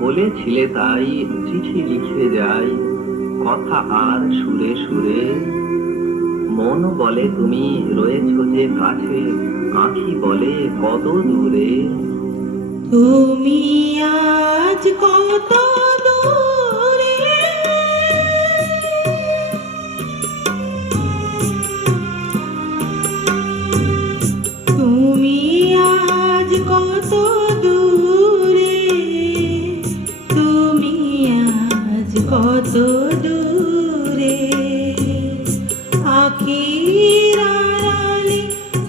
বলেছিলে তাই চিঠি লিখে যাই, কথা আর সুরে সুরে। মন বলে তুমি রয়েছ যে কাছে, আঁখি বলে কত দূরে। তুমি আজ কত দূরে, তুমি আজ কত দূরে, তুমি আজ কত দূরে। আখির আড়ালে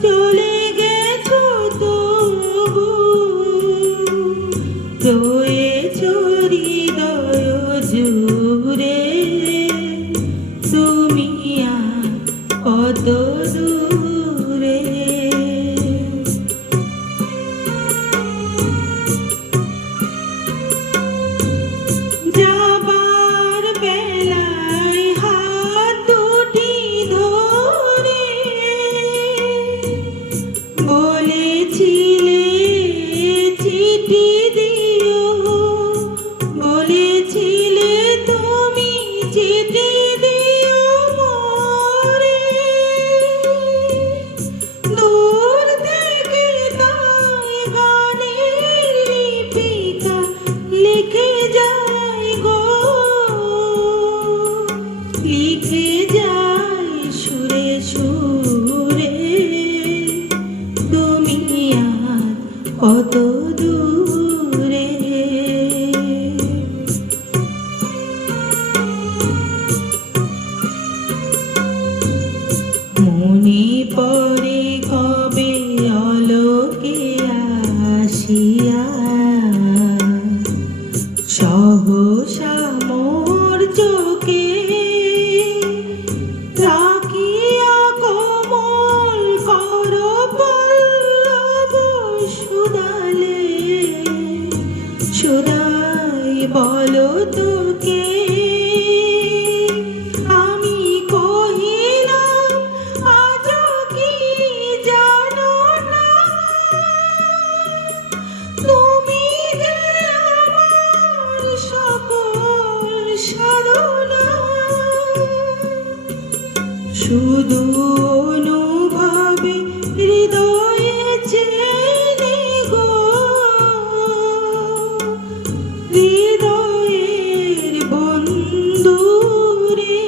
চলে গেছো তবু, রয়েছো হৃদয় জুড়ে। তুমি আজ কত দূরে। যাবার বেলায় হাত দুটি ধরে বলেছিলে চিঠি দিও, বলেছিলে তুমি চিঠি দিও মোরে। দূর থেকে তাই গানের লিপিকা লিখে যায় গো, লিখে যায় সুরে সুরে। তুমি আজ কত দূরে। মনে পড়ে কবে অলোকে আসিয়া, সহসা মোর চোখে রাখিয়া কোমল কর পল্লব সুধালে। সুধাই বলো তোকে আমি কহিলাম আজও কি জানো না, তুমি যে আমার সকল সাধনা। শুধু অনুভবে হৃদয়ে চেনে গো, হৃদয়ের বন্ধু রে,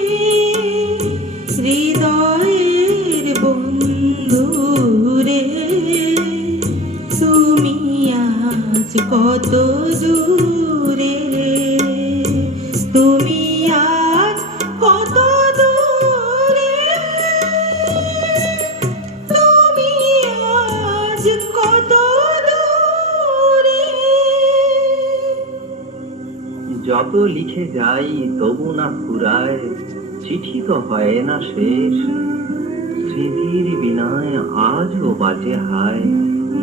হৃদয়ের বন্ধু রে। তুমি আজ কত দূরে, তুমি আজ কত দূরে, তুমি আজ কত দূরে। যত লিখে যাই তবু না ফুরায়, চিঠি তো হয় না শেষ। স্মৃতির বিনায় আজও বাজে হায়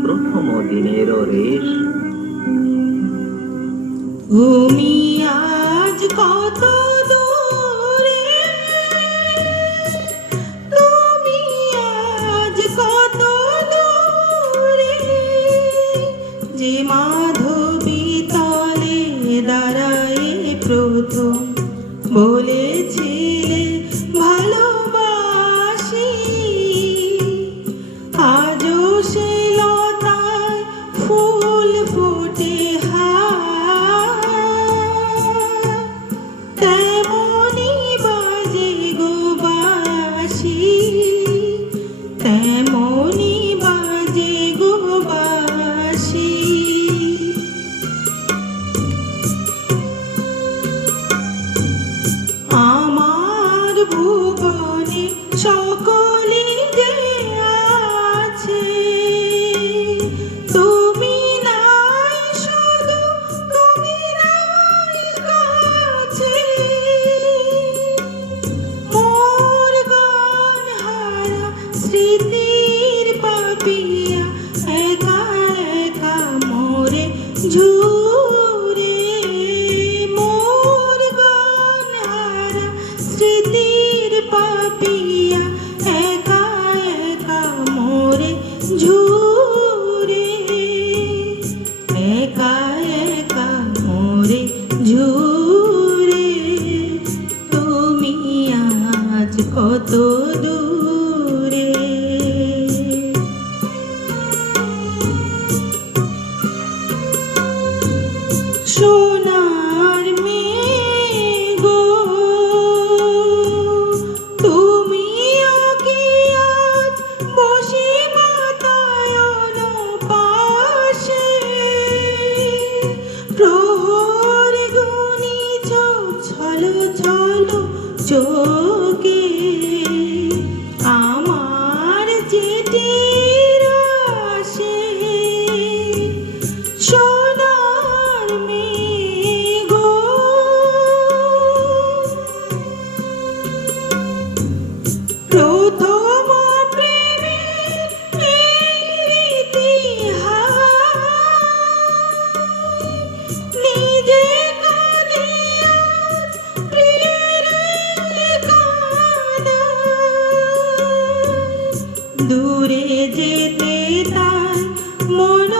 প্রথম দিনেরও রেশ। তুমি আজ কত দূরে, তুমি আজ কত দূরে। যে মাধবী তলে দাঁড়ায় প্রথম বলেছিলে ভালোবাসি, আজও সে লতায় ফুল ফোটে হায়। কত দূরে। সোনার মেঘ তুমিও কি আজ বসে বাতায়ন পাশে, প্রহর গুনিছ ছলো ছলো চোখে, আমার চিঠির আসে। সোনার মেঘ প্রথম প্রেমের এই ইতিহাস, নিজে কাঁদিয়া প্রিয়ের কাঁদায়। দূরে যেতে তার মন